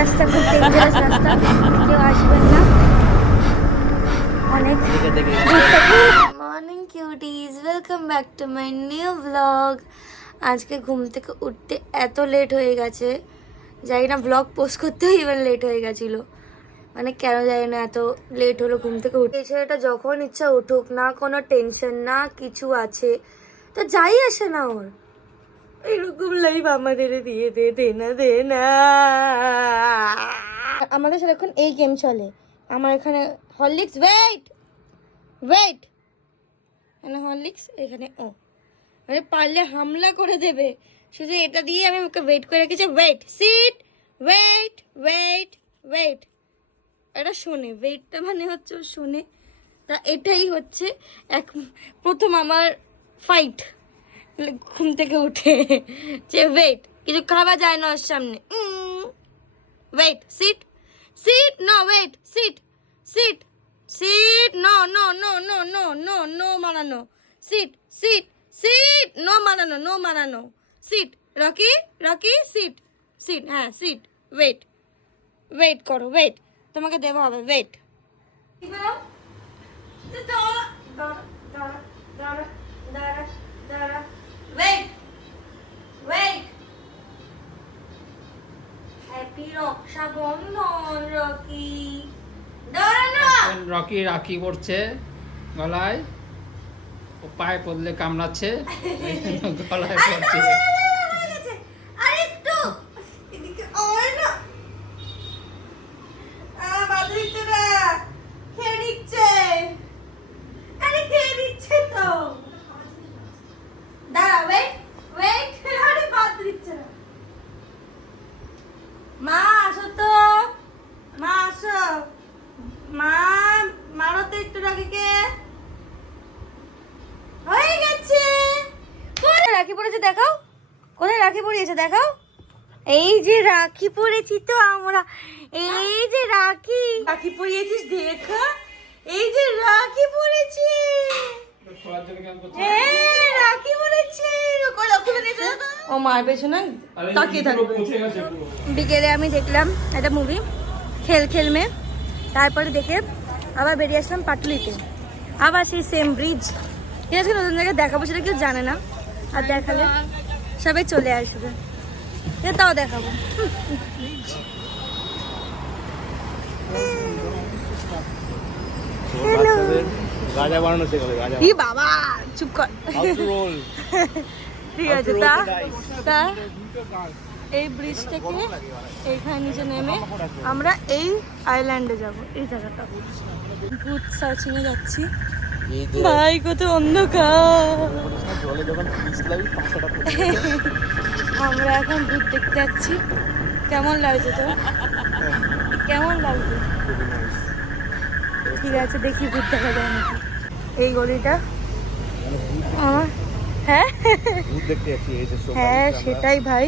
রাস্তা খুব ডেঞ্জারাস রাস্তা, কেউ আসবেন না। অনেক morning cuties, welcome back to my new blog. আজকে ঘুম থেকে উঠতে এত লেট হয়ে গেছে, জানি না ব্লগ পোস্ট করতেও ইভেন লেট হয়ে গেছিলো। মানে কেন জানি না এত লেট হলো ঘুম থেকে উঠে। এই ছেলেটা যখন ইচ্ছা উঠুক, না কোনো টেনশন না কিছু আছে, তো যাই আসে না ওর। এরকম লাইফ আমাদের দিয়ে দে না। আমাদের সারাক্ষণ এই গেম চলে। আমার এখানে হরলিক্স, ওয়েট ওয়েট, এখানে হরলিক্স, এখানে ও, মানে পারলে হামলা করে দেবে। শুধু এটা দিয়ে আমি ওকে ওয়েট করে রেখেছি। Wait, sit, wait wait wait. এটা শোনে, ওয়েটটা মানে হচ্ছে ও শোনে। তা এটাই হচ্ছে প্রথম আমার ফাইট ঘুম থেকে উঠে, যে ওয়েট, কিছু খাওয়া যায় না ওর সামনে। Wait, sit, sit, no, wait, sit, sit, sit, no no no no no no no মানানো, সিট, সিট, সিট, নো মানানো, নো মানানো, sit, Rocky, Rocky, sit, sit, হ্যাঁ সিট, ওয়েট, ওয়েট করো, ওয়েট, তোমাকে দেবো হবে, wait. Wait, wait. Happy Rakshabandhan Rocky. Rocky rakhi পড়ছে গলায়, ও পায়ে পড়লে কামড়াচ্ছে, গলায় পড়ছে। আরেকটু এদিকে আয় না। বাদরিতরা খেয়ে নিচ্ছে। আরে খেয়ে নিচ্ছে তো। দাঁড়া, ওয়েট ওয়েট। আরে বাদরিতরা, মা আসো তো, মা আসো, মা মারো তো একটু রাখিকে। হয়ে গেছে। কোথায় রাখি পড়েছে দেখাও, কোথায় রাখি পড়িয়েছে দেখাও। এই যে রাখি পড়েছি তো আমরা, এই যে রাখি, রাখি পরিয়েছিস দেখা, এই যে রাখি পড়েছি, রাখি পড়েছি। ও মার পেছনে তাকিয়ে থাকবে। বিকেলে আমি দেখলাম একটা মুভি, খেল খেল মে, তারপরে দেখে আবার বেরিয়ে আসলাম পাটুলিতে, আবার সেই সেম ব্রিজ। ঠিক আছে, নতুন জায়গায় দেখাবো, সেটা কেউ জানে না, আর দেখালে সবাই চলে আসবে, তাও দেখাবো। বাবা চুপ কর। ঠিক আছে, তা এই ব্রিজ থেকে এইখানে নিচে নেমে আমরা এই আইল্যান্ডে যাব। এই জায়গাটা ভূত সার্চিং এ যাচ্ছি। ভাই কত অন্ধকার। আমরা এখন ভূত দেখতে যাচ্ছি। কেমন লাগছে তো, কেমন লাগছে? ঠিক আছে, দেখি ভূত দেখা যায় নাকি। এই গলিটা আমার, হ্যাঁ হ্যাঁ সেটাই ভাই,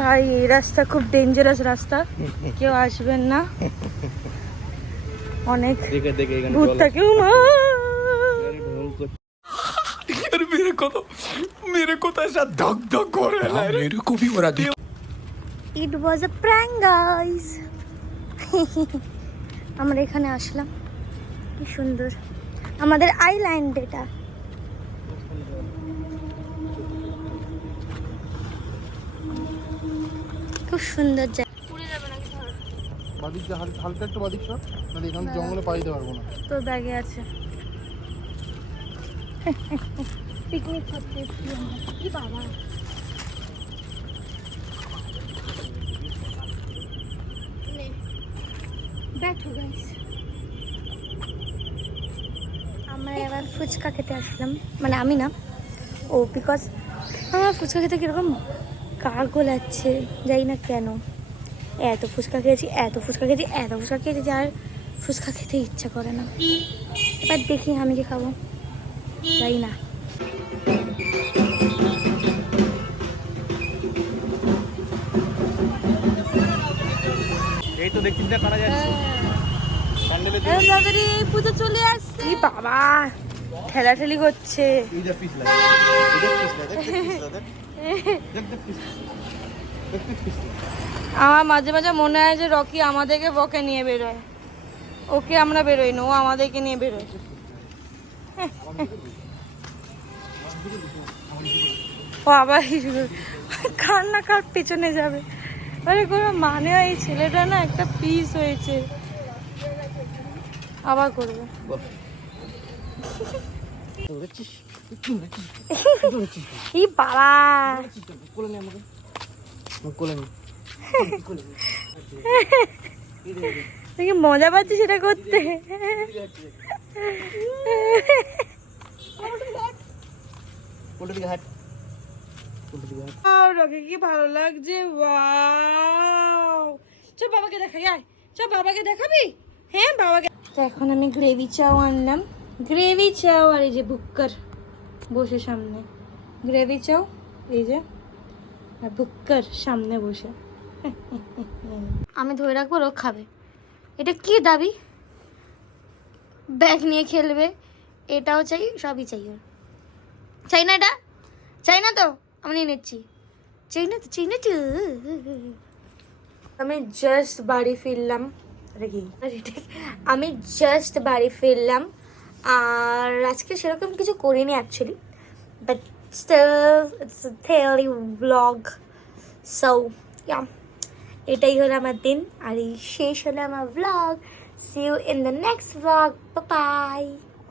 ভাই এই রাস্তা খুব ডেঞ্জারাস রাস্তা, কেউ আসবেন না, অনেক ভূত থাকে। मेरे को तो ऐसा धक धक हो रहा है, मेरे को भी हो रहा है। It was a prank guys. আমরা এখানে আসলাম, কি সুন্দর আমাদের আইল্যান্ড। এটা খুব সুন্দর জায়গা। হালকা একটু বাদিক সব, মানে এখানে জঙ্গলে পাই দিতে পারবো না। তোর ব্যাগে আছে। পিকনিক করতে এসেছি আমরা। কি বাবা, बैठो गाइस। আমরা এবার ফুচকা খেতে আসলাম, মানে আমি না, ও, বিকজ আমার ফুচকা খেতে কীরকম গা গোলাচ্ছে, জানি না কেন। এত ফুচকা খেয়েছি, এত ফুচকা খেয়েছি, এত ফুচকা খেয়েছি যে আর ফুচকা খেতে ইচ্ছা করে না। এবার দেখি আমি কি খাবো, জানি না। এই তো দেখছি না কারা যাচ্ছে। পুজো চলে আসছে। বাবা ঠেলাঠেলি করছে। আমার মাঝে মাঝে মনে হয় যে রকি আমাদেরকে বকে নিয়ে বেরোয়, ওকে আমরা বেরোই না, ও আমাদেরকে নিয়ে বেরোয়। ও আবার কার না কার পেছনে যাবে, আরে কোনো মানে হয়, এই ছেলেটা না একটা পিস হয়েছে, আবার করবে। কি বাবা, তুই কি মজা পাচ্ছিস সেটা করতে? রকি কি ভালো লাগছে, ওয়াও। চল বাবাকে দেখাই, আয় চল বাবাকে দেখাবি। হ্যাঁ বাবাকে। তো এখন আমি গ্রেভি চাও আনলাম, গ্রেভি চাও, আর এই যে বুক্কার বসে সামনে, গ্রেভি চাও এই যে, আর বুক্কার সামনে বসে। আমি ধরে রাখবো, ও খাবে। এটা কি দাবি, ব্যাগ নিয়ে খেলবে, এটাও চাই, সবই চাই ওর। চাই না, এটা চাই না তো, আমি নিয়ে নিচ্ছি। চাই না তো, চাই না তো। আমি জাস্ট বাড়ি ফিরলাম, আমি জাস্ট বাড়ি ফিরলাম, আর আজকে সেরকম কিছু করিনি actually, but still it's a daily blog. So yeah, এটাই হলো আমার দিন, আর এই শেষ হলো আমার blog. See you in the next blog, bye by.